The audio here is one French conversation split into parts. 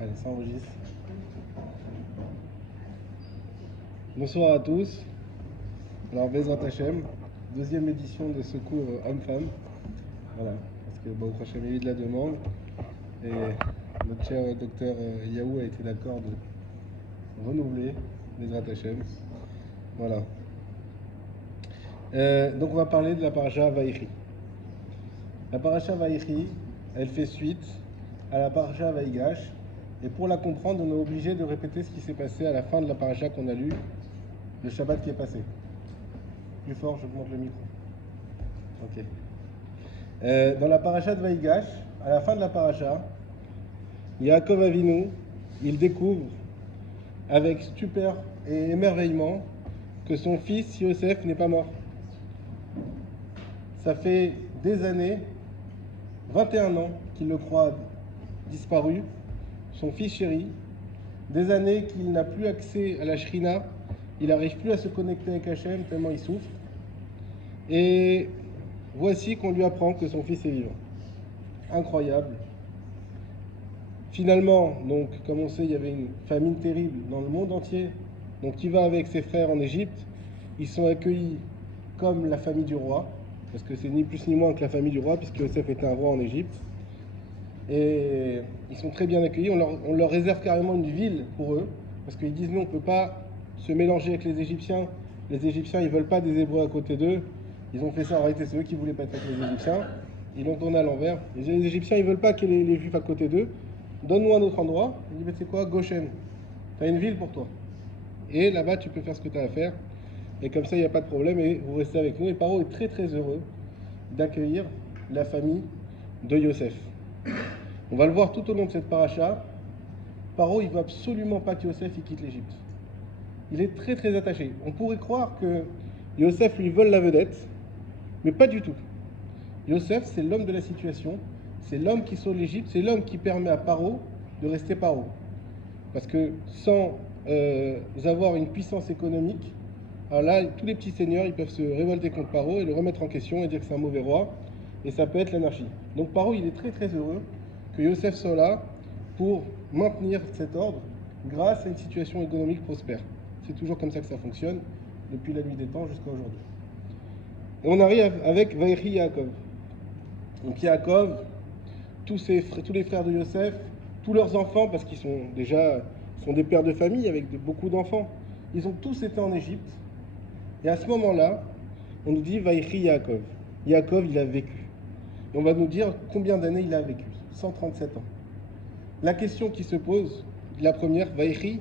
Allez, ça enregistre. Bonsoir à tous. Alors, Bezrat Hashem, deuxième édition de ce cours homme-femme. Voilà, parce que bon, Hashem, il y a eu de la demande. Et notre cher docteur Yahou a été d'accord de renouveler Bezrat Hashem. Voilà. Donc, on va parler de la paracha Vaïchi. La paracha Vaïchi, elle fait suite à la paracha Vaïgash. Et pour la comprendre, on est obligé de répéter ce qui s'est passé à la fin de la paracha qu'on a lue, le Shabbat qui est passé. Plus fort, je monte le micro. Ok. Dans la paracha de Vaïgash, à la fin de la paracha, Yaakov Avinu, il découvre avec stupeur et émerveillement que son fils Yosef n'est pas mort. Ça fait des années, 21 ans qu'il le croit disparu, son fils chéri, des années qu'il n'a plus accès à la Shrina, il n'arrive plus à se connecter avec Hachem tellement il souffre. Et voici qu'on lui apprend que son fils est vivant. Incroyable. Finalement, donc, comme on sait, il y avait une famine terrible dans le monde entier. Donc il va avec ses frères en Égypte. Ils sont accueillis comme la famille du roi, parce que c'est ni plus ni moins que la famille du roi, puisque Yosef était un roi en Égypte. Et ils sont très bien accueillis. On leur réserve carrément une ville pour eux, parce qu'ils disent, nous, on ne peut pas se mélanger avec les Égyptiens. Les Égyptiens, ils ne veulent pas des Hébreux à côté d'eux. Ils ont fait ça, en réalité, c'est eux qui voulaient pas être avec les Égyptiens. Ils l'ont tourné à l'envers. Les Égyptiens, ils ne veulent pas qu'il y ait les Juifs à côté d'eux. Donne-nous un autre endroit. Il dit, mais c'est quoi, Goshen? Tu as une ville pour toi. Et là-bas, tu peux faire ce que tu as à faire. Et comme ça, il n'y a pas de problème. Et vous restez avec nous. Et Paro est très, très heureux d'accueillir la famille de Yosef. On va le voir tout au long de cette paracha. Paro, il ne veut absolument pas que Yosef il quitte l'Égypte. Il est très très attaché. On pourrait croire que Yosef lui vole la vedette, mais pas du tout. Yosef, c'est l'homme de la situation, c'est l'homme qui sauve l'Égypte, c'est l'homme qui permet à Paro de rester Paro. Parce que sans avoir une puissance économique, alors là, tous les petits seigneurs, ils peuvent se révolter contre Paro et le remettre en question et dire que c'est un mauvais roi, et ça peut être l'anarchie. Donc Paro, il est très très heureux que Yosef soit là pour maintenir cet ordre grâce à une situation économique prospère. C'est toujours comme ça que ça fonctionne, depuis la nuit des temps jusqu'à aujourd'hui. Et on arrive avec Vaïchi Yaakov. Donc Yaakov, tous les frères de Yosef, tous leurs enfants, parce qu'ils sont des pères de famille avec beaucoup d'enfants, ils ont tous été en Égypte. Et à ce moment-là, on nous dit Vaïchi Yaakov. Yaakov, il a vécu. Et on va nous dire combien d'années il a vécu. 137 ans. La question qui se pose, la première, Vaïchi,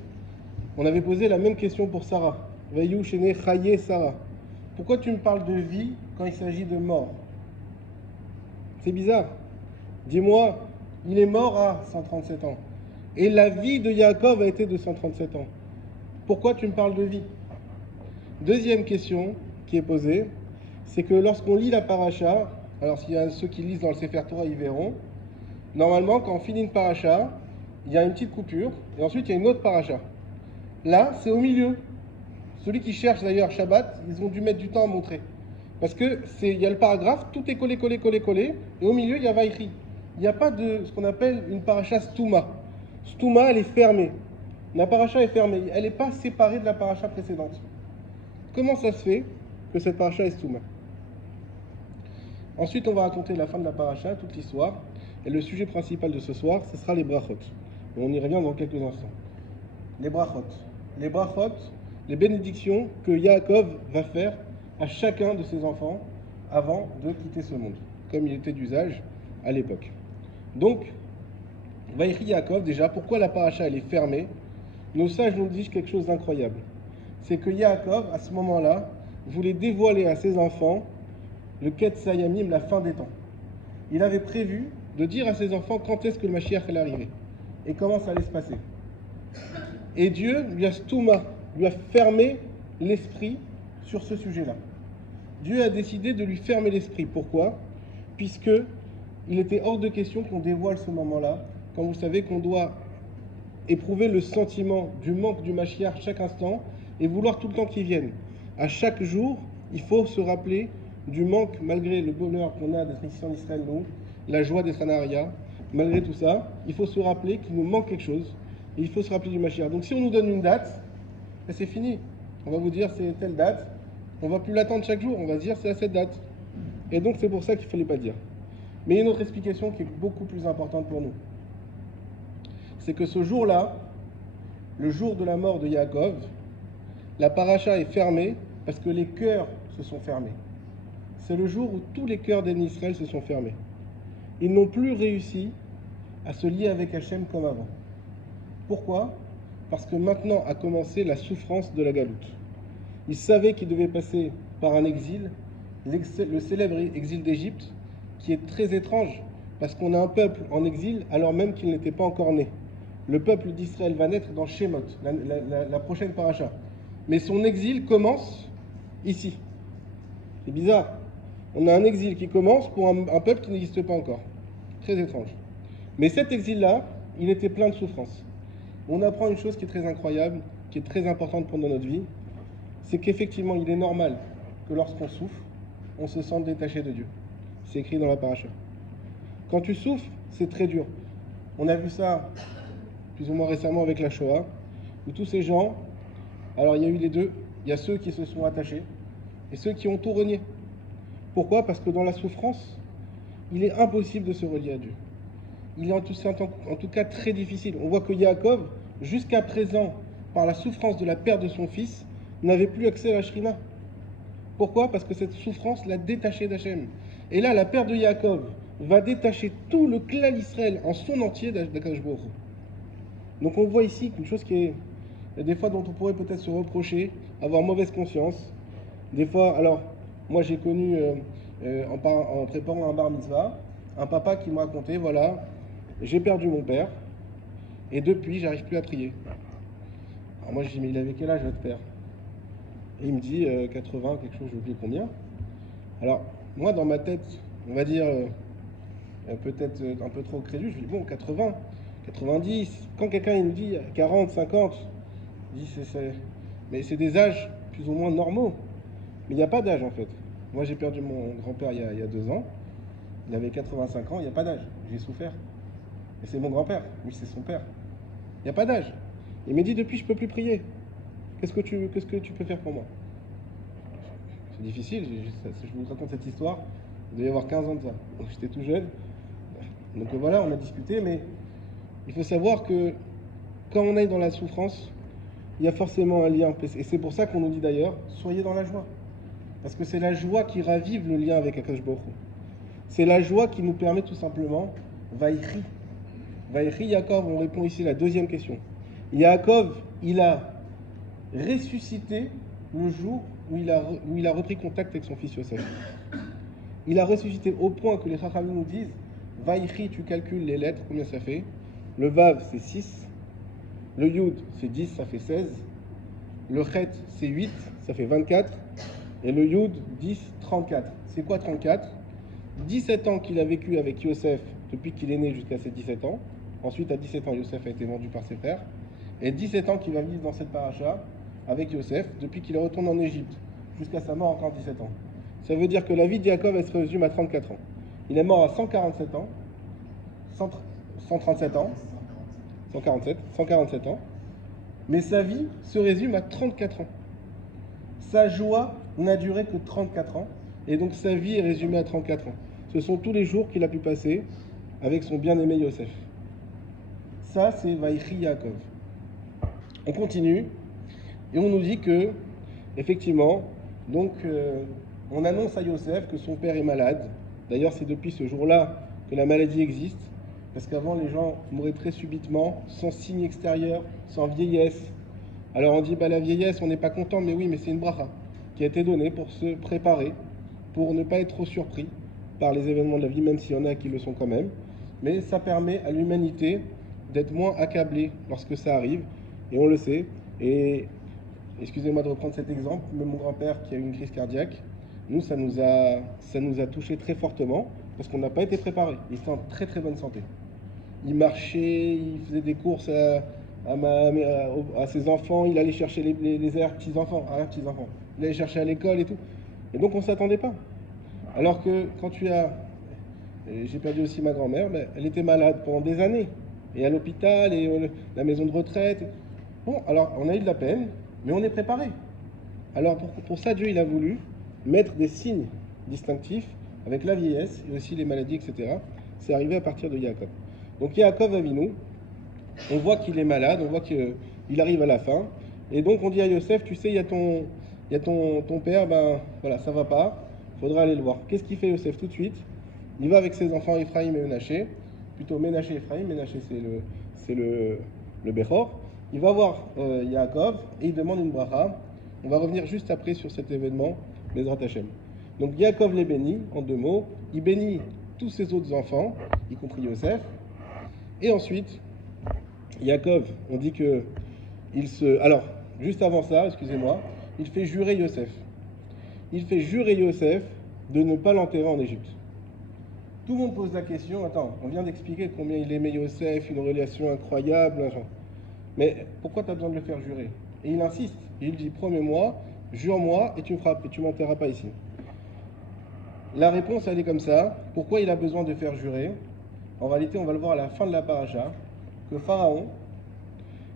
on avait posé la même question pour Sarah. Vaïou Shene Chaye Sarah. Pourquoi tu me parles de vie quand il s'agit de mort? C'est bizarre. Dis-moi, il est mort à 137 ans. Et la vie de Yaakov a été de 137 ans. Pourquoi tu me parles de vie? Deuxième question qui est posée, c'est que lorsqu'on lit la paracha, alors s'il y a ceux qui lisent dans le Sefer Torah, ils verront, normalement, quand on finit une paracha, il y a une petite coupure, et ensuite il y a une autre paracha. Là, c'est au milieu. Celui qui cherche d'ailleurs Shabbat, ils ont dû mettre du temps à montrer. Parce que il y a le paragraphe, tout est collé, et au milieu, il y a Vaïchi. Il n'y a pas de ce qu'on appelle une paracha stouma. Stouma, elle est fermée. La paracha est fermée. Elle n'est pas séparée de la paracha précédente. Comment ça se fait que cette paracha est stouma? Ensuite, on va raconter la fin de la paracha, toute l'histoire. Et le sujet principal de ce soir, ce sera les brachot. Et on y revient dans quelques instants. Les brachot. Les brachot, les bénédictions que Yaakov va faire à chacun de ses enfants avant de quitter ce monde, comme il était d'usage à l'époque. Donc, Vaïchi Yaakov, déjà, pourquoi la paracha elle est fermée? Nos sages nous disent quelque chose d'incroyable. C'est que Yaakov, à ce moment-là, voulait dévoiler à ses enfants le Ketz Hayamim, la fin des temps. Il avait prévu de dire à ses enfants quand est-ce que le Mashiach allait arriver et comment ça allait se passer. Et Dieu lui a stouma, lui a fermé l'esprit sur ce sujet-là. Dieu a décidé de lui fermer l'esprit. Pourquoi? Puisque il était hors de question qu'on dévoile ce moment-là, quand vous savez qu'on doit éprouver le sentiment du manque du Mashiach chaque instant et vouloir tout le temps qu'il vienne. À chaque jour, il faut se rappeler du manque, malgré le bonheur qu'on a d'être ici en Israël, nous, la joie d'être en Aria, malgré tout ça, il faut se rappeler qu'il nous manque quelque chose. Et il faut se rappeler du Mashiach. Donc si on nous donne une date, ben c'est fini. On va vous dire c'est telle date. On ne va plus l'attendre chaque jour. On va se dire c'est à cette date. Et donc c'est pour ça qu'il ne fallait pas dire. Mais il y a une autre explication qui est beaucoup plus importante pour nous. C'est que ce jour-là, le jour de la mort de Yaakov, la paracha est fermée parce que les cœurs se sont fermés. C'est le jour où tous les cœurs d'Israël se sont fermés. Ils n'ont plus réussi à se lier avec Hachem comme avant. Pourquoi ? Parce que maintenant a commencé la souffrance de la galoute. Ils savaient qu'ils devaient passer par un exil, le célèbre exil d'Égypte, qui est très étrange, parce qu'on a un peuple en exil alors même qu'il n'était pas encore né. Le peuple d'Israël va naître dans Shemot, la prochaine paracha. Mais son exil commence ici. C'est bizarre. On a un exil qui commence pour un peuple qui n'existe pas encore. Très étrange. Mais cet exil-là, il était plein de souffrance. On apprend une chose qui est très incroyable, qui est très importante pendant notre vie, c'est qu'effectivement, il est normal que lorsqu'on souffre, on se sente détaché de Dieu. C'est écrit dans la paracha. Quand tu souffres, c'est très dur. On a vu ça plus ou moins récemment avec la Shoah, où tous ces gens, alors il y a eu les deux, il y a ceux qui se sont attachés et ceux qui ont tout renié. Pourquoi ? Parce que dans la souffrance, il est impossible de se relier à Dieu. Il est en tout cas très difficile. On voit que Yaakov, jusqu'à présent, par la souffrance de la perte de son fils, n'avait plus accès à la Shrina. Pourquoi ? Parce que cette souffrance l'a détaché d'Hachem. Et là, la perte de Yaakov va détacher tout le clan d'Israël en son entier d'Akadosh Baruch Hu. Donc on voit ici quelque chose qui est, des fois dont on pourrait peut-être se reprocher, avoir mauvaise conscience. Des fois, alors, moi j'ai connu, en préparant un bar mitzvah, un papa qui m'a raconté, voilà, j'ai perdu mon père, et depuis, j'arrive plus à prier. Alors moi, je dis, mais il avait quel âge, votre père ? Et il me dit, 80, quelque chose, j'ai oublié combien. Alors, moi, dans ma tête, on va dire, peut-être un peu trop crédule, je dis, bon, 80, 90. Quand quelqu'un il nous dit 40, 50, je dis, mais c'est des âges plus ou moins normaux. Mais il n'y a pas d'âge, en fait. Moi, j'ai perdu mon grand-père il y a 2 ans. Il avait 85 ans, il n'y a pas d'âge. J'ai souffert. Et c'est mon grand-père, lui c'est son père. Il n'y a pas d'âge. Il m'a dit depuis je ne peux plus prier. Qu'est-ce que tu peux faire pour moi ? C'est difficile, je vous raconte cette histoire, il devait y avoir 15 ans de ça. Donc j'étais tout jeune. Donc voilà, on a discuté, mais il faut savoir que quand on est dans la souffrance, il y a forcément un lien. Et c'est pour ça qu'on nous dit d'ailleurs, soyez dans la joie. Parce que c'est la joie qui ravive le lien avec Akadosh Baruch Hu. C'est la joie qui nous permet tout simplement, Vaïchi. Vaïchi Yaakov, on répond ici à la deuxième question. Yaakov, il a ressuscité le jour où il a repris contact avec son fils Yosef. Il a ressuscité au point que les Chachamim nous disent, Vaïchi, tu calcules les lettres, combien ça fait ? Le Vav, c'est 6. Le Yud, c'est 10, ça fait 16. Le Chet, c'est 8, ça fait 24. Et le Yud, 10, 34. C'est quoi 34 ? 17 ans qu'il a vécu avec Yosef depuis qu'il est né jusqu'à ses 17 ans. Ensuite, à 17 ans, Yosef a été vendu par ses frères. Et 17 ans qu'il va vivre dans cette paracha avec Yosef depuis qu'il retourne en Égypte. Jusqu'à sa mort, encore 17 ans. Ça veut dire que la vie de Yaakov, elle se résume à 34 ans. Il est mort à 147 ans. 137 ans. 147 ans. Mais sa vie se résume à 34 ans. Sa joie n'a duré que 34 ans. Et donc sa vie est résumée à 34 ans. Ce sont tous les jours qu'il a pu passer avec son bien-aimé Yosef. Ça, c'est Vaïchi Yaakov. On continue et on nous dit que, effectivement, donc on annonce à Yosef que son père est malade. D'ailleurs, c'est depuis ce jour-là que la maladie existe, parce qu'avant, les gens mouraient très subitement, sans signe extérieur, sans vieillesse. Alors on dit, la vieillesse, on n'est pas content, mais oui, mais c'est une bracha qui a été donnée pour se préparer, pour ne pas être trop surpris par les événements de la vie, même s'il y en a qui le sont quand même. Mais ça permet à l'humanité d'être moins accablée lorsque ça arrive, et on le sait. Et excusez-moi de reprendre cet exemple, même mon grand-père qui a eu une crise cardiaque, nous, ça nous a touché très fortement, parce qu'on n'a pas été préparé. Il était en très très bonne santé. Il marchait, il faisait des courses à ses enfants, il allait chercher les petits-enfants. Il allait chercher à l'école et tout. Et donc on ne s'attendait pas. Alors que quand tu as J'ai perdu aussi ma grand-mère, mais elle était malade pendant des années. Et à l'hôpital, et la maison de retraite. Bon, alors on a eu de la peine, mais on est préparé. Alors pour ça, Dieu il a voulu mettre des signes distinctifs avec la vieillesse et aussi les maladies, etc. C'est arrivé à partir de Yaakov. Donc Yaakov Avinu, on voit qu'il est malade, on voit qu'il arrive à la fin. Et donc on dit à Yosef, tu sais, il y a ton père, ben voilà, ça va pas, faudra aller le voir. Qu'est-ce qu'il fait Yosef tout de suite? Il va avec ses enfants Ephraïm et Ménaché, plutôt Ménaché et Ephraïm, Ménaché c'est le Bechor. Il va voir Yaakov et il demande une bracha. On va revenir juste après sur cet événement, Bezrat Hashem. Donc Yaakov les bénit, en 2 mots, il bénit tous ses autres enfants, y compris Yosef. Et ensuite, Yaakov, on dit que alors, juste avant ça, excusez-moi, il fait jurer Yosef. Il fait jurer Yosef de ne pas l'enterrer en Égypte. Tout le monde pose la question, attends, on vient d'expliquer combien il aimait Yosef, une relation incroyable, mais pourquoi tu as besoin de le faire jurer? Et il insiste, il dit, promets-moi, jure-moi, et tu m'enterreras pas ici. La réponse, elle est comme ça. Pourquoi il a besoin de faire jurer? En réalité, on va le voir à la fin de la paracha, que Pharaon,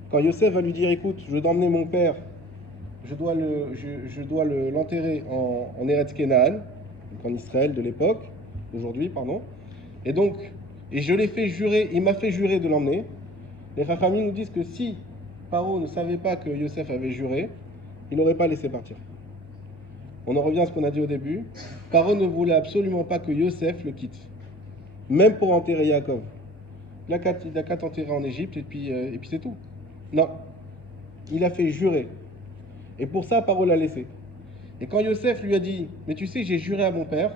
quand Yosef va lui dire, écoute, je veux emmener mon père, je dois l'enterrer en Eretz Kenaan, donc en Israël de l'époque, aujourd'hui, pardon, et je l'ai fait jurer, il m'a fait jurer de l'emmener. Les Chachamim nous disent que si Pharaon ne savait pas que Yosef avait juré, il n'aurait pas laissé partir. On en revient à ce qu'on a dit au début. Pharaon ne voulait absolument pas que Yosef le quitte, même pour enterrer Yaakov. Il n'a qu'à t'enterrer en Égypte et puis c'est tout. Non, il a fait jurer. Et pour ça, Pharaon l'a laissé. Et quand Yosef lui a dit, mais tu sais, j'ai juré à mon père,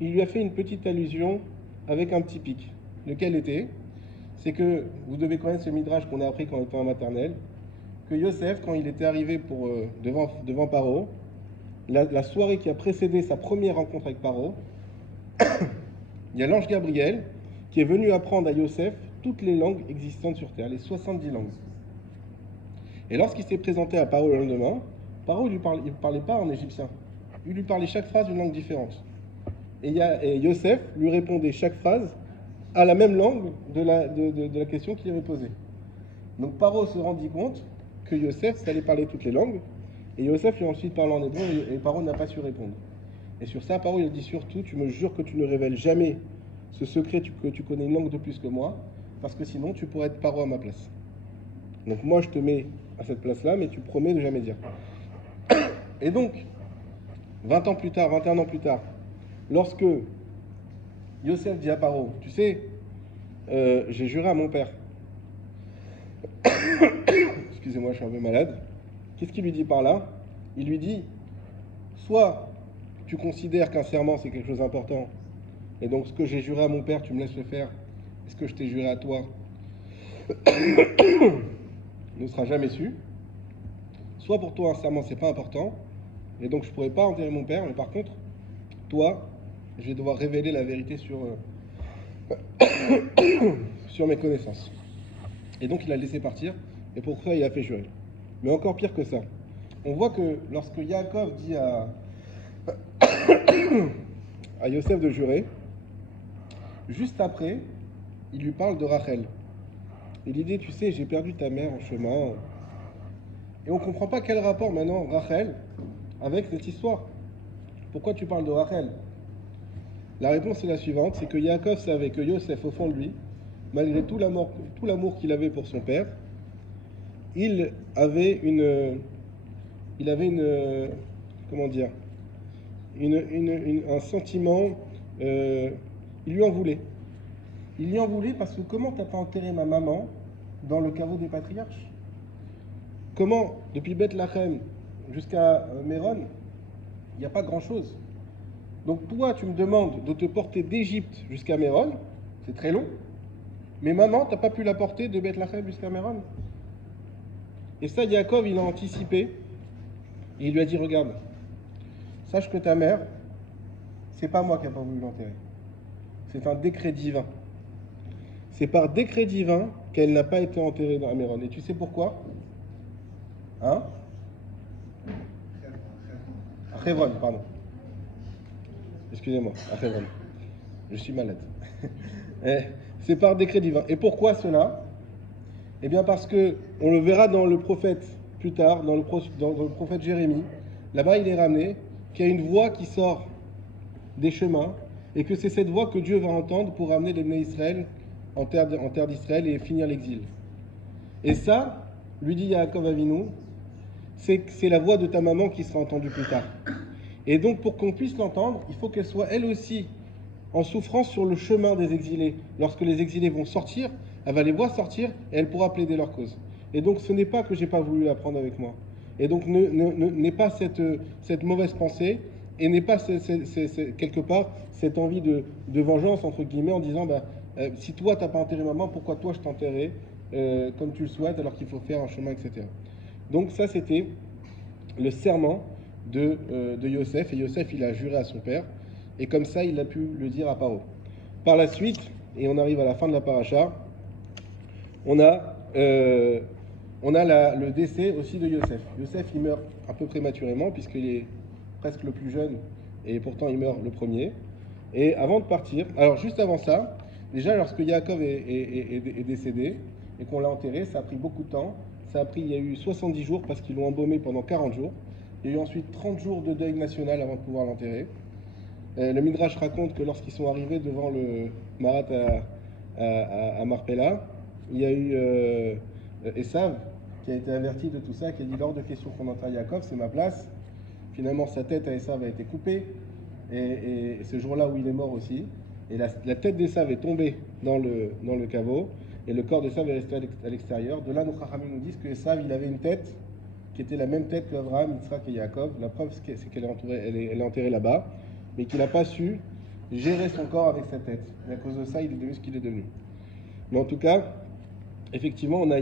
il lui a fait une petite allusion avec un petit pic. Lequel était? C'est que, vous devez connaître ce midrash qu'on a appris quand on était en maternelle, que Yosef, quand il était arrivé devant Paro, la soirée qui a précédé sa première rencontre avec Paro, il y a l'ange Gabriel qui est venu apprendre à Yosef toutes les langues existantes sur terre, les 70 langues. Et lorsqu'il s'est présenté à Paro le lendemain, Paro il ne parlait pas en égyptien. Il lui parlait chaque phrase d'une langue différente. Et Yosef lui répondait chaque phrase à la même langue de la question qu'il avait posée. Donc Paro se rendit compte que Yosef savait parler toutes les langues, et Yosef lui a ensuite parlé en hébreu, et Paro n'a pas su répondre. Et sur ça, Paro il a dit surtout, tu me jures que tu ne révèles jamais ce secret que tu connais une langue de plus que moi, parce que sinon tu pourrais être Paro à ma place. Donc moi je te mets à cette place-là, mais tu promets de jamais dire. Et donc, 20 ans plus tard, 21 ans plus tard, lorsque Yosef dit à Paro, tu sais, j'ai juré à mon père. Excusez-moi, je suis un peu malade. Qu'est-ce qu'il lui dit par là? Il lui dit, soit tu considères qu'un serment c'est quelque chose d'important, et donc ce que j'ai juré à mon père, tu me laisses le faire, et ce que je t'ai juré à toi ne sera jamais su. Soit pour toi un serment c'est pas important, et donc je pourrais pas enterrer mon père, mais par contre, toi, je vais devoir révéler la vérité sur mes connaissances. Et donc il a laissé partir, et pour ça il a fait jurer. Mais encore pire que ça, on voit que lorsque Yaakov dit à Yosef de jurer, juste après, il lui parle de Rachel. Et l'idée, tu sais, j'ai perdu ta mère en chemin. Et on ne comprend pas quel rapport maintenant Rachel avec cette histoire. Pourquoi tu parles de Rachel? La réponse est la suivante, c'est que Yaakov savait que Yosef, au fond de lui, malgré tout l'amour qu'il avait pour son père, il avait un sentiment, il lui en voulait. Il lui en voulait parce que comment t'as pas enterré ma maman dans le caveau des patriarches? Comment, depuis Bethléem jusqu'à Méron, il n'y a pas grand-chose. Donc toi, tu me demandes de te porter d'Égypte jusqu'à Méron, c'est très long, mais maman, t'as pas pu la porter de Bethléem jusqu'à Méron. Et ça, Yaakov, il a anticipé, et il lui a dit, regarde, sache que ta mère, c'est pas moi qui n'ai pas voulu l'enterrer. C'est un décret divin. C'est par décret divin qu'elle n'a pas été enterrée dans Méron. Et tu sais pourquoi? Hein? À Hebron, pardon. Excusez-moi, à Hebron. Je suis malade. C'est par décret divin. Et pourquoi cela? Eh bien parce que, on le verra dans le prophète plus tard, dans le prophète Jérémie, là-bas il est ramené qu'il y a une voix qui sort des chemins, et que c'est cette voix que Dieu va entendre pour ramener les Bnei Israël en terre d'Israël et finir l'exil. Et ça, lui dit Yaakov Avinu, c'est la voix de ta maman qui sera entendue plus tard. Et donc pour qu'on puisse l'entendre, il faut qu'elle soit elle aussi en souffrance sur le chemin des exilés. Lorsque les exilés vont sortir, elle va les voir sortir et elle pourra plaider leur cause. Et donc ce n'est pas que j'ai pas voulu la prendre avec moi. Et donc n'est pas cette mauvaise pensée et n'est pas quelque part cette envie de vengeance entre guillemets en disant si toi t'as pas enterré maman, pourquoi toi je t'enterrais comme tu le souhaites alors qu'il faut faire un chemin, etc. Donc ça c'était le serment de Yosef, et Yosef il a juré à son père, et comme ça il a pu le dire à Paro. Par la suite, et on arrive à la fin de la paracha, on a le décès aussi de Yosef. Yosef il meurt un peu prématurément puisqu'il est presque le plus jeune, et pourtant il meurt le premier. Et avant de partir, alors juste avant ça, déjà lorsque Yaakov est décédé et qu'on l'a enterré, ça a pris beaucoup de temps. Il y a eu 70 jours parce qu'ils l'ont embaumé pendant 40 jours. Il y a eu ensuite 30 jours de deuil national avant de pouvoir l'enterrer. Le Midrash raconte que lorsqu'ils sont arrivés devant le Marat à Marpella, il y a eu Esav qui a été averti de tout ça, qui a dit lors de question qu'on enterre Yaakov, c'est ma place. Finalement, sa tête à Esav a été coupée, et ce jour-là où il est mort aussi. Et la tête d'Esav est tombée dans le caveau, et le corps d'Esav est resté à l'extérieur. De là, nos Chachamim nous disent que Esav, il avait une tête qui était la même tête qu'Abraham, Yitzhak et Yaakov. La preuve, c'est qu'elle est enterrée là-bas, mais qu'il n'a pas su gérer son corps avec sa tête. Et à cause de ça, il est devenu ce qu'il est devenu. Mais en tout cas, effectivement, on a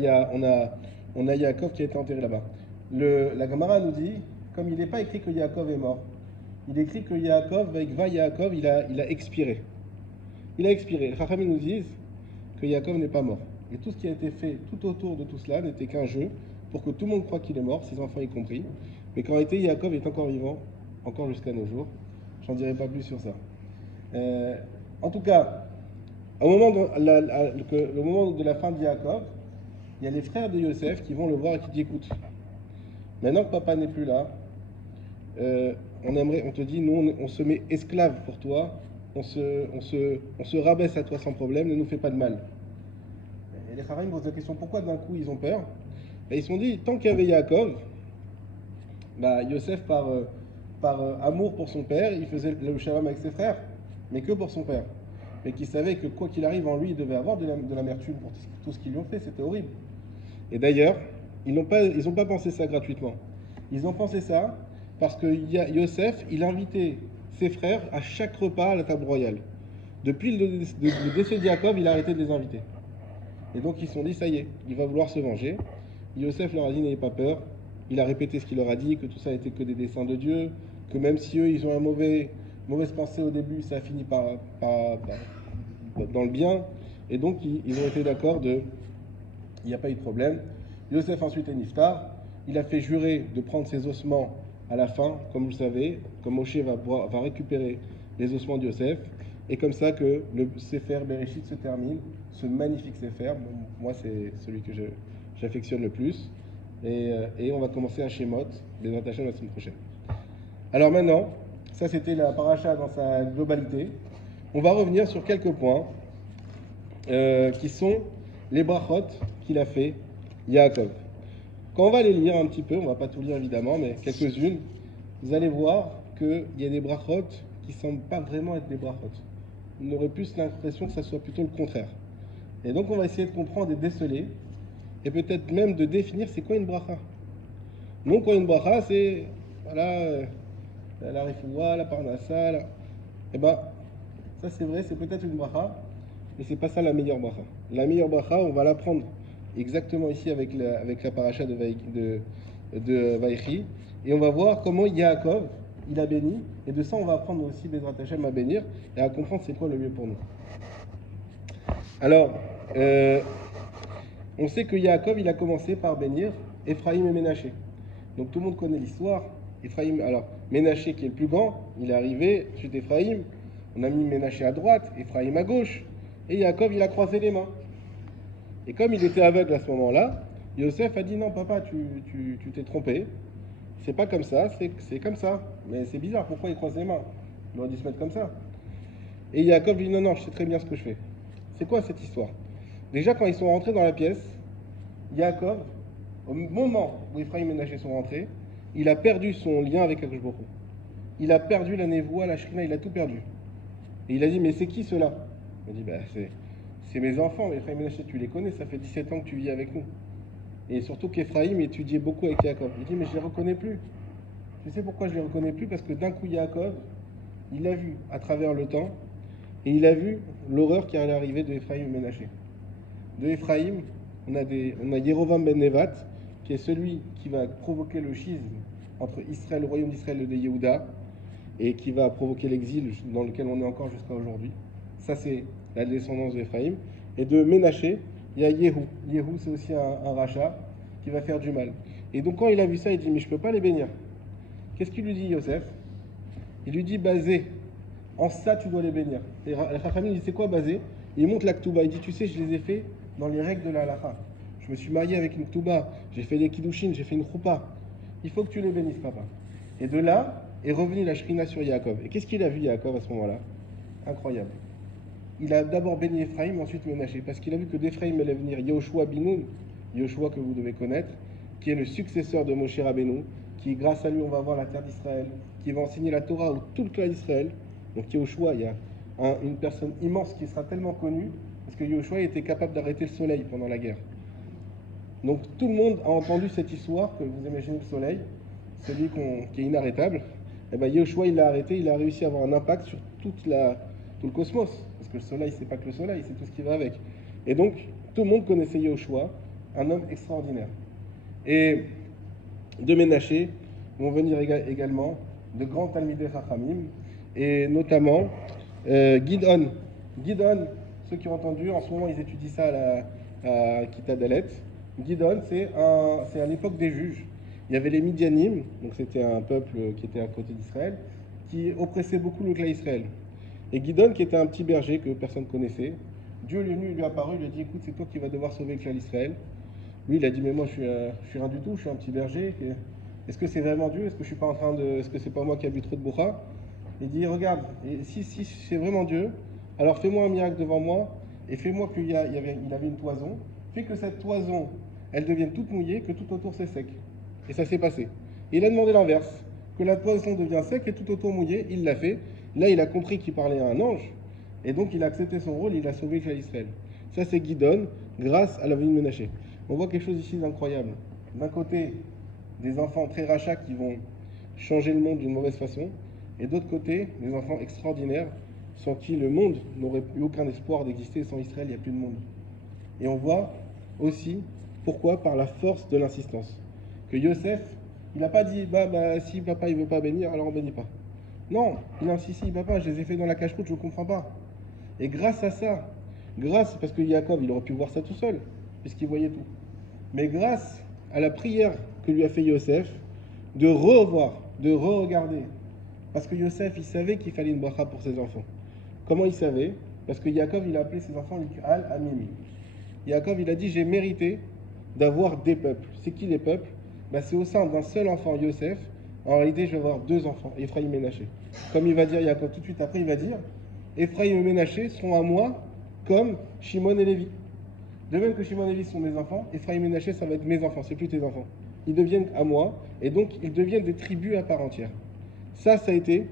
Yaakov qui a été enterré là-bas. La Gemara nous dit, comme il n'est pas écrit que Yaakov est mort, il est écrit que Yaakov, avec Va Yaakov, il a expiré. Il a expiré. Les Chachamim nous disent que Yaakov n'est pas mort. Et tout ce qui a été fait tout autour de tout cela n'était qu'un jeu pour que tout le monde croie qu'il est mort, ses enfants y compris. Mais qu'en réalité, Yaakov est encore vivant, encore jusqu'à nos jours. J'en dirai pas plus sur ça. En tout cas, au moment le moment de la fin de Yaakov, il y a les frères de Yosef qui vont le voir et qui disent écoute, maintenant que papa n'est plus là, on te dit, nous on se met esclave pour toi, on se rabaisse à toi sans problème, ne nous fais pas de mal. Et les Chachamim posent la question pourquoi d'un coup ils ont peur? Et ils se sont dit tant qu'il y avait Yaakov, Yosef par amour pour son père, il faisait le shalom avec ses frères, mais que pour son père. Mais qu'il savait que quoi qu'il arrive en lui, il devait avoir de l'amertume pour tout ce qu'ils lui ont fait, c'était horrible. Et d'ailleurs, ils n'ont pas pensé ça gratuitement. Ils ont pensé ça parce que Yosef, il invitait ses frères à chaque repas à la table royale. Depuis le décès de Yaakov, il a arrêté de les inviter. Et donc ils se sont dit, ça y est, il va vouloir se venger. Yosef leur a dit, n'ayez pas peur. Il a répété ce qu'il leur a dit, que tout ça n'était que des desseins de Dieu, que même si eux, ils ont mauvaise pensée au début, ça a fini dans le bien. Et donc ils ont été d'accord il n'y a pas eu de problème. Yosef ensuite est niftar. Il a fait jurer de prendre ses ossements à la fin, comme vous le savez, comme Moshe va récupérer les ossements de Yosef. Et comme ça que le Sefer Bereshit se termine, ce magnifique Sefer. Moi, c'est celui que j'affectionne le plus. Et on va commencer à Shemot, les attachés la semaine prochaine. Alors maintenant, ça c'était la paracha dans sa globalité. On va revenir sur quelques points qui sont les brachot qu'il a fait Yaakov. Quand on va les lire un petit peu, on ne va pas tout lire évidemment, mais quelques-unes, vous allez voir qu'il y a des brachot qui ne semblent pas vraiment être des brachot. On aurait plus l'impression que ça soit plutôt le contraire. Et donc on va essayer de comprendre et de déceler, et peut-être même de définir c'est quoi une bracha. Non, quoi une bracha, c'est voilà, la refoua, la parnassa, eh ben, ça c'est vrai, c'est peut-être une bracha, mais c'est pas ça la meilleure bracha. La meilleure bracha, on va l'apprendre exactement ici avec la paracha de Vaïchi, et on va voir comment Yaakov, il a béni, et de ça on va apprendre aussi Bezrat Hashem à bénir, et à comprendre c'est quoi le mieux pour nous. Alors, on sait que Yaakov, il a commencé par bénir Ephraïm et Ménaché. Donc tout le monde connaît l'histoire. Ephraïm, alors Ménaché qui est le plus grand, il est arrivé, ensuite Ephraïm, On a mis Ménaché à droite, Ephraïm à gauche, et Yaakov, il a croisé les mains. Et comme il était aveugle à ce moment-là, Yosef a dit non, papa, tu t'es trompé. C'est pas comme ça, c'est comme ça. Mais c'est bizarre, pourquoi il croise les mains? Il aurait dû se mettre comme ça. Et Yaakov dit non, non, je sais très bien ce que je fais. C'est quoi cette histoire? Déjà, quand ils sont rentrés dans la pièce, Yaakov, au moment où Ephraim et Ménaché sont rentrés, il a perdu son lien avec Akadosh Baruch Hu. Il a perdu la névoie, la shrina, il a tout perdu. Et il a dit, mais c'est qui ceux-là? Il a dit, bah, c'est mes enfants, Ephraim et Ménaché, tu les connais, ça fait 17 ans que tu vis avec nous. Et surtout qu'Ephraïm étudiait beaucoup avec Yaakov. Il dit, mais je ne les reconnais plus. Tu sais pourquoi je ne les reconnais plus? Parce que d'un coup, Yaakov, il l'a vu à travers le temps, et il a vu l'horreur qui allait arriver de Ephraïm et Ménaché. De Ephraïm, on a Yerovam ben Nevat, qui est celui qui va provoquer le schisme entre Israël, le royaume d'Israël et de Yehuda, et qui va provoquer l'exil dans lequel on est encore jusqu'à aujourd'hui. Ça, c'est la descendance d'Ephraïm. Et de Ménaché, il y a Yehou. Yehou, c'est aussi un rachat qui va faire du mal. Et donc, quand il a vu ça, il dit, mais je ne peux pas les bénir. Qu'est-ce qu'il lui dit, Yosef? Il lui dit, basé, en ça, tu dois les bénir. Et Rachamim dit, c'est quoi basé? Il montre la Ktuba. Il dit, tu sais, je les ai fait dans les règles de la halakha. Je me suis marié avec une Ktuba, j'ai fait des Kiddushin, j'ai fait une Choupa. Il faut que tu les bénisses, papa. Et de là est revenue la Shrina sur Yaakov. Et qu'est-ce qu'il a vu, Yaakov, à ce moment-là? Incroyable. Il a d'abord béni Ephraïm, ensuite Ménaché, parce qu'il a vu que d'Ephraïm allait venir Yehoshua Binoun, Yehoshua que vous devez connaître, qui est le successeur de Moshe Rabbeinu, qui, grâce à lui, on va avoir la terre d'Israël, qui va enseigner la Torah au tout le clan d'Israël. Donc Yehoshua, il y a une personne immense qui sera tellement connue, parce que Yehoshua était capable d'arrêter le soleil pendant la guerre. Donc tout le monde a entendu cette histoire, que vous imaginez le soleil, celui qui est inarrêtable. Et bien Yehoshua, il l'a arrêté, il a réussi à avoir un impact sur tout le cosmos. Parce que le soleil, c'est pas que le soleil, c'est tout ce qui va avec. Et donc, tout le monde connaissait Yehoshua, un homme extraordinaire. Et de Ménaché vont venir également de grands Talmidei Chachamim, et notamment Gidon. Gidon, ceux qui ont entendu, en ce moment ils étudient ça à Kita Dalet. Gidon, c'est à l'époque des juges. Il y avait les Midianim, donc c'était un peuple qui était à côté d'Israël, qui oppressait beaucoup le clan Israël. Et Gidon, qui était un petit berger que personne ne connaissait, Dieu lui est venu, il lui est apparu, il lui a dit, écoute, c'est toi qui vas devoir sauver le clan d'Israël. Lui, il a dit, mais moi, je suis rien du tout, je suis un petit berger. Est-ce que c'est vraiment Dieu? Est-ce que je suis pas en train de... Est-ce que c'est pas moi qui ai bu trop de bourra? Il dit, regarde, et si c'est vraiment Dieu, alors fais-moi un miracle devant moi, et fais-moi qu'il avait une toison, fais que cette toison, elle devienne toute mouillée, que tout autour c'est sec. Et ça s'est passé. Et il a demandé l'inverse, que la toison devient sec et tout autour mouillé, il l'a fait. Là, il a compris qu'il parlait à un ange, et donc il a accepté son rôle, il a sauvé Israël. Ça, c'est Gidon, grâce à la venue de Ménaché. On voit quelque chose ici d'incroyable. D'un côté, des enfants très rachats qui vont changer le monde d'une mauvaise façon, et d'autre côté, des enfants extraordinaires sans qui le monde n'aurait eu aucun espoir d'exister. Sans Israël, il n'y a plus de monde. Et on voit aussi pourquoi, par la force de l'insistance. Que Yosef, il n'a pas dit, si papa il veut pas bénir, alors on bénit pas. Non, il insiste, si papa, je les ai fait dans la cache-route, je ne comprends pas. Et grâce à ça, parce que Yaakov, il aurait pu voir ça tout seul, puisqu'il voyait tout. Mais grâce à la prière que lui a fait Yosef, de revoir, de re-regarder. Parce que Yosef, il savait qu'il fallait une bracha pour ses enfants. Comment il savait? Parce que Yaakov, il a appelé ses enfants Al Amimi. Yaakov, il a dit, j'ai mérité d'avoir des peuples. C'est qui les peuples? C'est au sein d'un seul enfant, Yosef. En réalité, je vais avoir deux enfants, Ephraim et Ménaché. Comme il va dire Yaakov tout de suite après, il va dire, Ephraim et Ménaché seront à moi comme Shimon et Lévi. De même que Shimon et Lévi sont mes enfants, Ephraim et Ménaché, ça va être mes enfants, c'est plus tes enfants. Ils deviennent à moi, et donc ils deviennent des tribus à part entière. Ça a été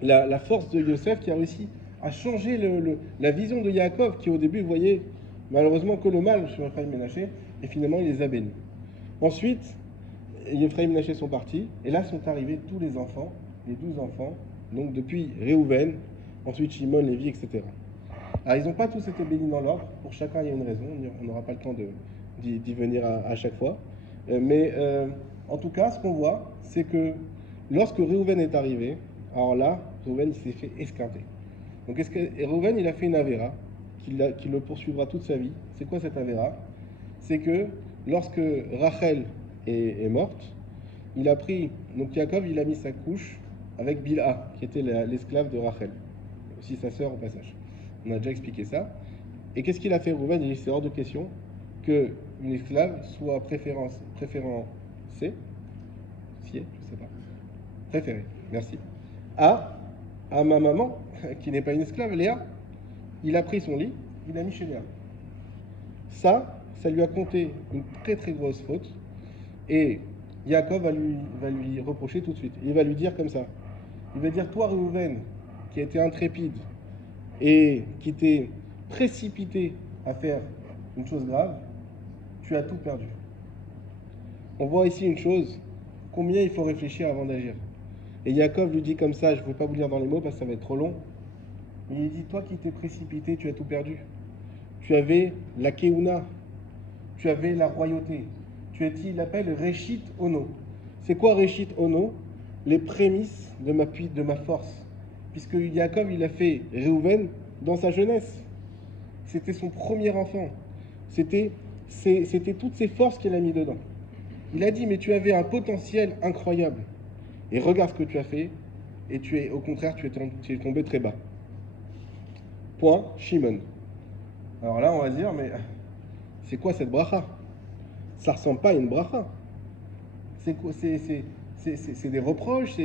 la force de Yosef qui a réussi à changer la vision de Yaakov, qui au début voyait malheureusement que le mal sur Ephraim et Ménaché, et finalement il les a bénis. Ensuite, Ephraim et Ménaché sont partis, et là sont arrivés tous les enfants, les 12 enfants, donc depuis Réhouven, ensuite Shimon, Lévi, etc. Alors ils n'ont pas tous été bénis dans l'ordre, pour chacun il y a une raison, on n'aura pas le temps d'y venir à chaque fois. Mais en tout cas, ce qu'on voit, c'est que lorsque Réhouven est arrivé, alors là, Réhouven il s'est fait esquinter. Donc Réhouven il a fait une avéra qui le poursuivra toute sa vie. C'est quoi cette avéra? C'est que lorsque Rachel est morte, il a pris, donc Yaakov il a mis sa couche avec Bilha, qui était l'esclave de Rachel, aussi sa sœur au passage. On a déjà expliqué ça. Et qu'est-ce qu'il a fait Rouven? Il dit c'est hors de question qu'une esclave soit préférencée, je sais pas, préférée, merci, à, à ma maman, qui n'est pas une esclave, Léa. Il a pris son lit, il l'a mis chez Léa. Ça lui a compté une très très grosse faute. Et Yaakov va lui reprocher tout de suite. Il va lui dire comme ça. Il va dire, toi Réhouven, qui a été intrépide et qui t'est précipité à faire une chose grave, tu as tout perdu. On voit ici une chose, combien il faut réfléchir avant d'agir. Et Yaakov lui dit comme ça, je ne vais pas vous lire dans les mots parce que ça va être trop long, mais il dit, toi qui t'es précipité, tu as tout perdu. Tu avais la Keuna, tu avais la royauté. Il l'appelle Réchit Ono. C'est quoi Réchit Ono? Les prémices de ma force. Puisque Yaakov, il a fait Réhouven dans sa jeunesse. C'était son premier enfant. C'était toutes ses forces qu'il a mis dedans. Il a dit, mais tu avais un potentiel incroyable. Et regarde ce que tu as fait. Et au contraire, tu es tombé très bas. Point, Shimon. Alors là, on va dire, mais c'est quoi cette bracha? Ça ressemble pas à une bracha. C'est quoi? C'est des reproches,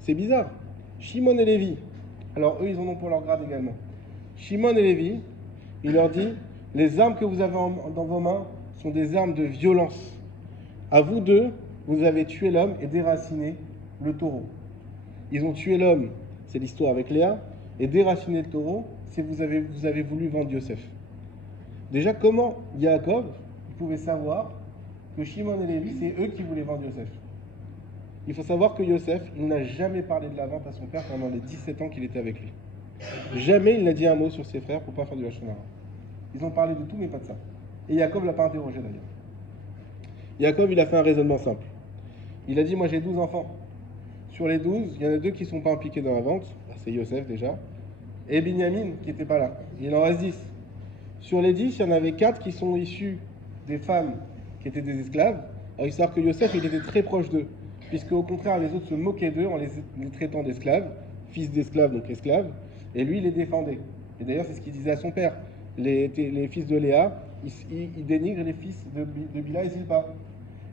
c'est bizarre. Shimon et Lévi. Alors eux, ils en ont pour leur grade également. Shimon et Lévi, il leur dit, les armes que vous avez dans vos mains sont des armes de violence. À vous deux, vous avez tué l'homme et déraciné le taureau. Ils ont tué l'homme, c'est l'histoire avec Léa, et déraciné le taureau, c'est vous avez voulu vendre Yosef. Déjà, comment Yaakov pouvait savoir que Shimon et Lévi, c'est eux qui voulaient vendre Yosef? Il faut savoir que Yosef, il n'a jamais parlé de la vente à son père pendant les 17 ans qu'il était avec lui. Jamais il n'a dit un mot sur ses frères pour ne pas faire du Lachon Hara. Ils ont parlé de tout, mais pas de ça. Et Yaakov ne l'a pas interrogé d'ailleurs. Yaakov, il a fait un raisonnement simple. Il a dit, moi j'ai 12 enfants. Sur les 12, il y en a 2 qui ne sont pas impliqués dans la vente. C'est Yosef déjà. Et Binyamin, qui n'était pas là. Il en reste 10. Sur les 10, il y en avait 4 qui sont issus des femmes qui étaient des esclaves. Alors il s'avère que Yosef, il était très proche d'eux. Puisque au contraire, les autres se moquaient d'eux en les traitant d'esclaves. Fils d'esclaves, donc esclaves. Et lui, il les défendait. Et d'ailleurs, c'est ce qu'il disait à son père. Les fils de Léa, ils dénigrent les fils de Bila et Zilpa.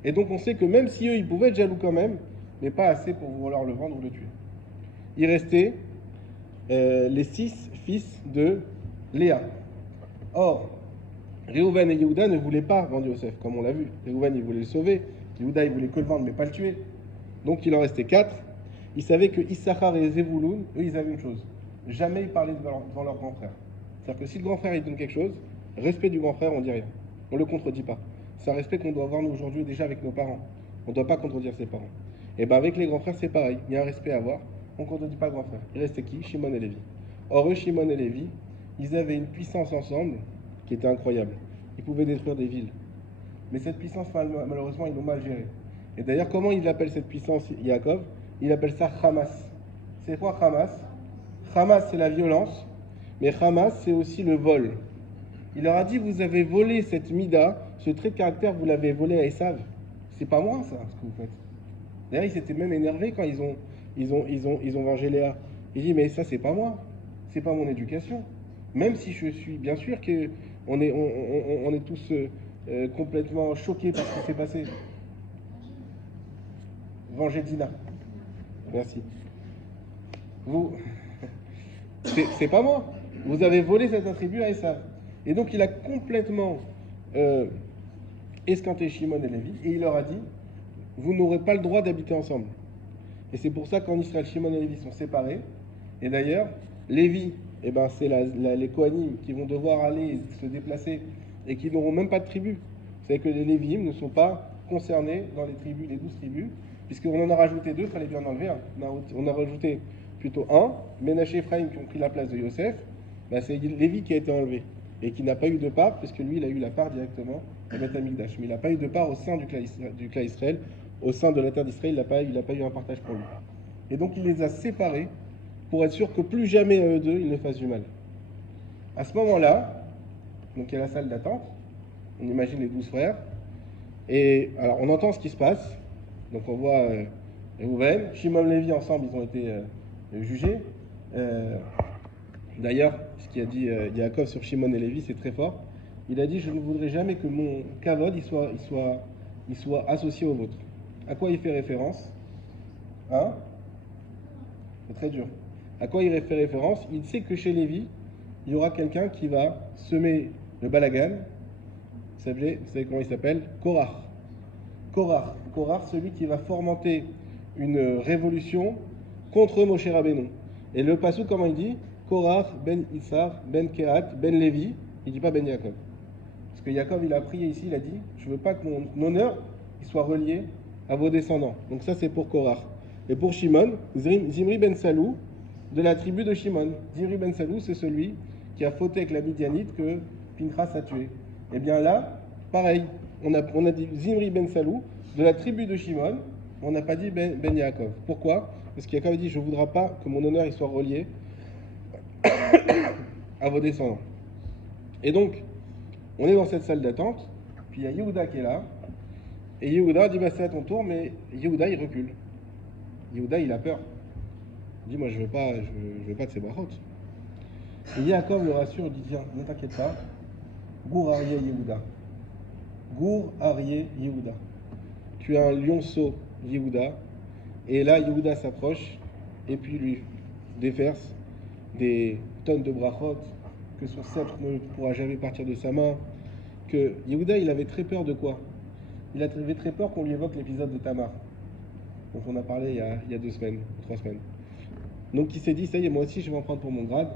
Et donc on sait que même si eux, ils pouvaient être jaloux quand même, mais pas assez pour vouloir le vendre ou le tuer. Il restait les 6 fils de Léa. Or, Réhouven et Yehuda ne voulaient pas vendre Yosef, comme on l'a vu. Réhouven, il voulait le sauver. Yehuda, il voulait que le vendre, mais pas le tuer. Donc il en restait 4. Ils savaient que Issachar et Zevouloun, eux, ils avaient une chose. Jamais ils parlaient devant leur grand frère. C'est-à-dire que si le grand frère, il donne quelque chose, respect du grand frère, on ne dit rien. On ne le contredit pas. C'est un respect qu'on doit avoir nous aujourd'hui déjà avec nos parents. On ne doit pas contredire ses parents. Et bien avec les grands frères, c'est pareil. Il y a un respect à avoir. On ne contredit pas le grand frère. Il restait qui? Shimon et Lévi. Or, eux, Shimon et Lévi, ils avaient une puissance ensemble qui était incroyable. Ils pouvaient détruire des villes. Mais cette puissance, malheureusement, ils l'ont mal gérée. Et d'ailleurs, comment il appelle cette puissance, Yaakov? Il appelle ça Hamas. C'est quoi Hamas? Hamas, c'est la violence, mais Hamas, c'est aussi le vol. Il leur a dit, vous avez volé cette mida, ce trait de caractère, vous l'avez volé à Esav. C'est pas moi, ça, ce que vous faites. D'ailleurs, ils s'étaient même énervés quand ils ont vengé Léa. Il dit, mais ça, c'est pas moi. C'est pas mon éducation. Même si je suis, bien sûr que on est tous complètement choqués par ce qui s'est passé. Venger Dina. Merci. Vous, c'est pas moi. Vous avez volé cet attribut à Esav. Et donc il a complètement escanté Shimon et Lévi et il leur a dit, vous n'aurez pas le droit d'habiter ensemble. Et c'est pour ça qu'en Israël, Shimon et Lévi sont séparés. Et d'ailleurs, Lévi, eh ben, c'est les Kohanim qui vont devoir aller se déplacer et qui n'auront même pas de tribu. C'est que les Lévi'im ne sont pas concernés dans les tribus, les 12 tribus, puisqu'on en a rajouté 2, il fallait bien en enlever un. On a rajouté plutôt un, Ménaché et Ephraïm qui ont pris la place de Yosef, ben c'est Lévi qui a été enlevé et qui n'a pas eu de part, puisque lui, il a eu la part directement à Beth Amikdash. Mais il n'a pas eu de part au sein du clan Israël, au sein de la terre d'Israël, il n'a pas eu un partage pour lui. Et donc il les a séparés pour être sûr que plus jamais à eux deux, ils ne fassent du mal. À ce moment-là, donc il y a la salle d'attente, on imagine les 12 frères, et alors on entend ce qui se passe, donc on voit Réhouven, Shimon Lévi, ensemble, ils ont été jugés. D'ailleurs, ce qu'a dit Yaakov sur Shimon et Lévi, c'est très fort. Il a dit, je ne voudrais jamais que mon kavod il soit associé au vôtre. À quoi il fait référence? Hein? C'est très dur. À quoi il fait référence? Il sait que chez Lévi, il y aura quelqu'un qui va semer le balagan. Vous savez comment il s'appelle? Korach. Korach, celui qui va fomenter une révolution contre Moshe Rabbeinu. Et le passou, comment il dit? Korach, ben Issar, ben Kehat, ben Lévi. Il dit pas ben Yaakov. Parce que Yaakov, il a prié ici, il a dit, je veux pas que mon honneur il soit relié à vos descendants. Donc ça, c'est pour Korach. Et pour Shimon, Zimri ben Salou, de la tribu de Shimon. Zimri ben Salou, c'est celui qui a fauté avec la Midianite que Pinchas a tué. Et bien là, pareil, on a dit Zimri ben Salou, de la tribu de Shimon, on n'a pas dit ben Yaakov. Pourquoi? Parce qu'Yaakov a dit, je ne voudrais pas que mon honneur il soit relié à vos descendants. Et donc, on est dans cette salle d'attente, puis il y a Yehuda qui est là, et Yehuda dit, bah c'est à ton tour, mais Yehuda il recule. Yehuda il a peur. Il dit, moi je veux pas de ces brachot. Et Yaakov le rassure, il dit, tiens, ne t'inquiète pas, Gour Arié Yehuda. Gour Arié Yehuda. Tu as un lionceau Yehuda, et là Yehuda s'approche, et puis lui déverse des tonnes de brachot, que son sceptre ne pourra jamais partir de sa main, que Yehuda il avait très peur de quoi? Il avait très peur qu'on lui évoque l'épisode de Tamar, dont on a parlé il y a 2 semaines, 3 semaines. Donc il s'est dit, ça y est, moi aussi je vais en prendre pour mon grade.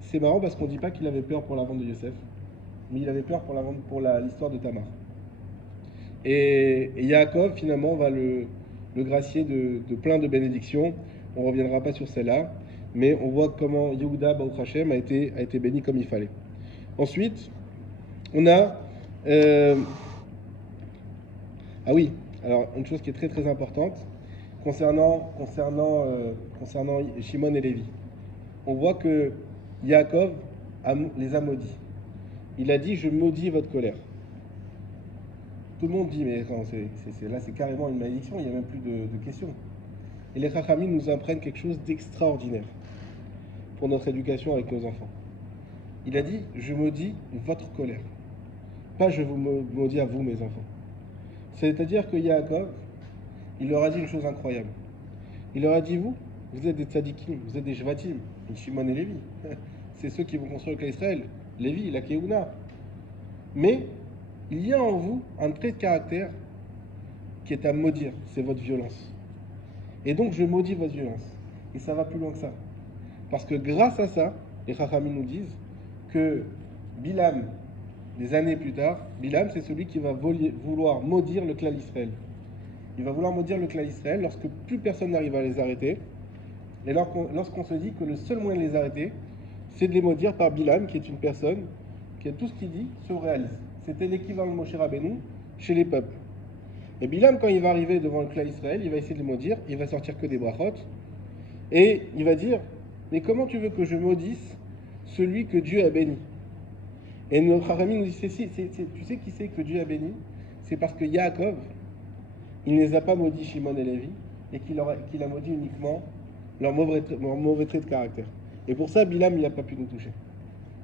C'est marrant parce qu'on ne dit pas qu'il avait peur pour la vente de Yosef, mais il avait peur pour l'histoire de Tamar. Et Yaakov finalement va le gracier de plein de bénédictions. On ne reviendra pas sur celle-là, mais on voit comment Yehuda, Baruch Hashem, a été béni comme il fallait. Ensuite, on a... ah oui, alors une chose qui est très très importante, concernant Shimon et Lévi. On voit que Yaakov les a maudits. Il a dit, je maudis votre colère. Tout le monde dit, mais là c'est carrément une malédiction, il n'y a même plus de questions. Et les Chachamim nous apprennent quelque chose d'extraordinaire pour notre éducation avec nos enfants. Il a dit, je maudis votre colère. Pas je vous maudis à vous, mes enfants. C'est-à-dire que Yaakov, il leur a dit une chose incroyable. Il leur a dit, vous êtes des tzadikim, vous êtes des shvatim, Shimon et Lévi. C'est ceux qui vont construire le cas Israël. Lévi, la Keuna. Mais il y a en vous un trait de caractère qui est à maudire, c'est votre violence. Et donc je maudis votre violence. Et ça va plus loin que ça. Parce que grâce à ça, les Chachamim nous disent que Bilam, des années plus tard, Bilam c'est celui qui va vouloir maudire le clan Israël. Il va vouloir maudire le clan Israël lorsque plus personne n'arrive à les arrêter. Et lorsqu'on se dit que le seul moyen de les arrêter, c'est de les maudire par Bilam, qui est une personne qui a tout ce qu'il dit se réalise. C'était l'équivalent de Moshe Rabbeinu chez les peuples. Et Bilam, quand il va arriver devant le clan Israël, il va essayer de les maudire, il va sortir que des brachot, et il va dire, mais comment tu veux que je maudisse celui que Dieu a béni? Et notre Chachamim nous dit, tu sais qui c'est que Dieu a béni? C'est parce que Yaakov, il ne les a pas maudits Shimon et Lévi, et qu'il a maudit uniquement leur mauvais trait de caractère. Et pour ça, Bilam, il n'a pas pu nous toucher.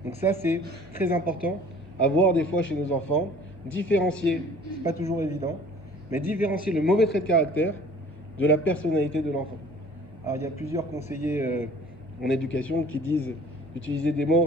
Donc ça, c'est très important à voir des fois chez nos enfants, différencier, c'est pas toujours évident, mais différencier le mauvais trait de caractère de la personnalité de l'enfant. Alors il y a plusieurs conseillers en éducation qui disent d'utiliser des mots